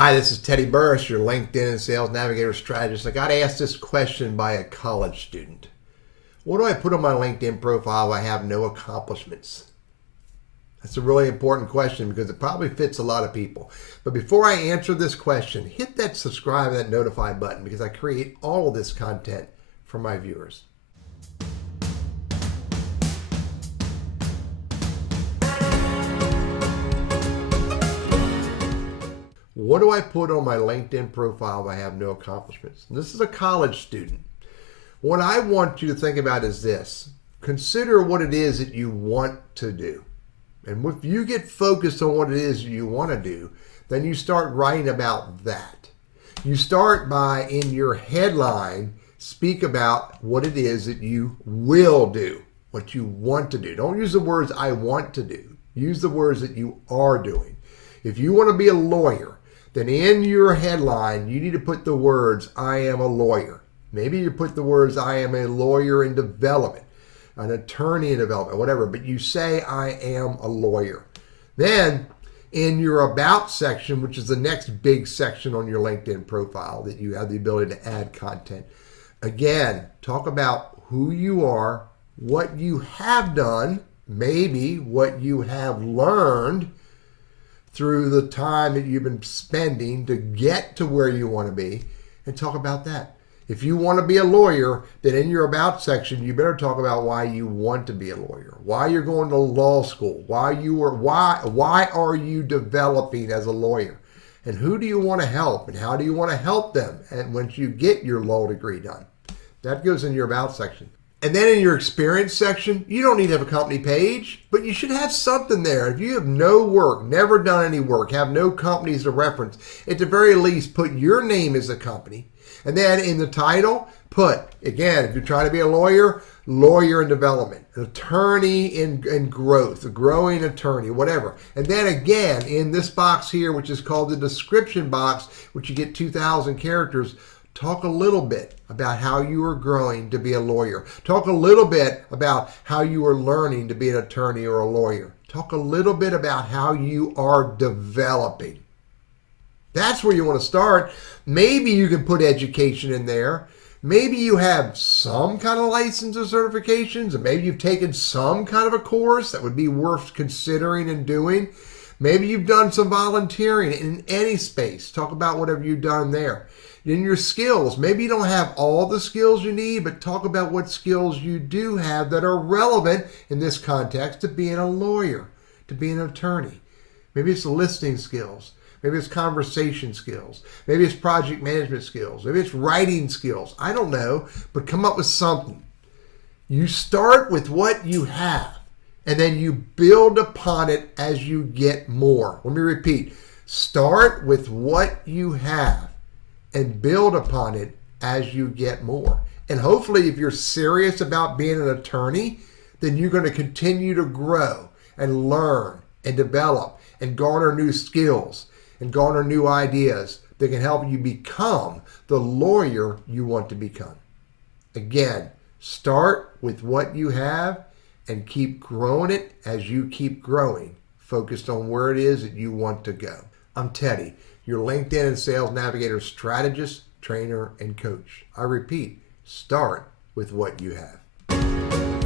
Hi, this is Teddy Burriss, your LinkedIn and Sales Navigator strategist. I got asked this question by a college student. What do I put on my LinkedIn profile if I have no accomplishments? That's a really important question because it probably fits a lot of people. But before I answer this question, hit that subscribe and that notify button because I create all of this content for my viewers. What do I put on my LinkedIn profile if I have no accomplishments? And this is a college student. What I want you to think about is this. Consider what it is that you want to do. And if you get focused on what it is you want to do, then you start writing about that. You start by, in your headline, speak about what it is that you will do, what you want to do. Don't use the words I want to do. Use the words that you are doing. If you want to be a lawyer, then in your headline, you need to put the words, I am a lawyer. Maybe you put the words, I am a lawyer in development, an attorney in development, whatever, but you say, I am a lawyer. Then in your about section, which is the next big section on your LinkedIn profile that you have the ability to add content, again, talk about who you are, what you have done, maybe what you have learned through the time that you've been spending to get to where you want to be, and talk about that. If you want to be a lawyer, then in your about section, you better talk about why you want to be a lawyer, why you're going to law school, why are you developing as a lawyer, and who do you want to help, and how do you want to help them, and once you get your law degree done. That goes in your about section. And then in your experience section, you don't need to have a company page, but you should have something there. If you have no work, never done any work, have no companies to reference, at the very least, put your name as a company. And then in the title, put, again, if you're trying to be a lawyer, lawyer in development, attorney in growth, a growing attorney, whatever. And then again, in this box here, which is called the description box, which you get 2,000 characters, talk a little bit about how you are growing to be a lawyer. Talk a little bit about how you are learning to be an attorney or a lawyer. Talk a little bit about how you are developing. That's where you want to start. Maybe you can put education in there. Maybe you have some kind of license or certifications, and maybe you've taken some kind of a course that would be worth considering and doing. Maybe you've done some volunteering in any space. Talk about whatever you've done there. In your skills, maybe you don't have all the skills you need, but talk about what skills you do have that are relevant in this context to being a lawyer, to being an attorney. Maybe it's listening skills. Maybe it's conversation skills. Maybe it's project management skills. Maybe it's writing skills. I don't know, but come up with something. You start with what you have, and then you build upon it as you get more. Let me repeat. Start with what you have and build upon it as you get more. And hopefully, if you're serious about being an attorney, then you're going to continue to grow and learn and develop and garner new skills and garner new ideas that can help you become the lawyer you want to become. Again, start with what you have and keep growing it as you keep growing, focused on where it is that you want to go. I'm Teddy, your LinkedIn and Sales Navigator strategist, trainer, and coach. I repeat, start with what you have.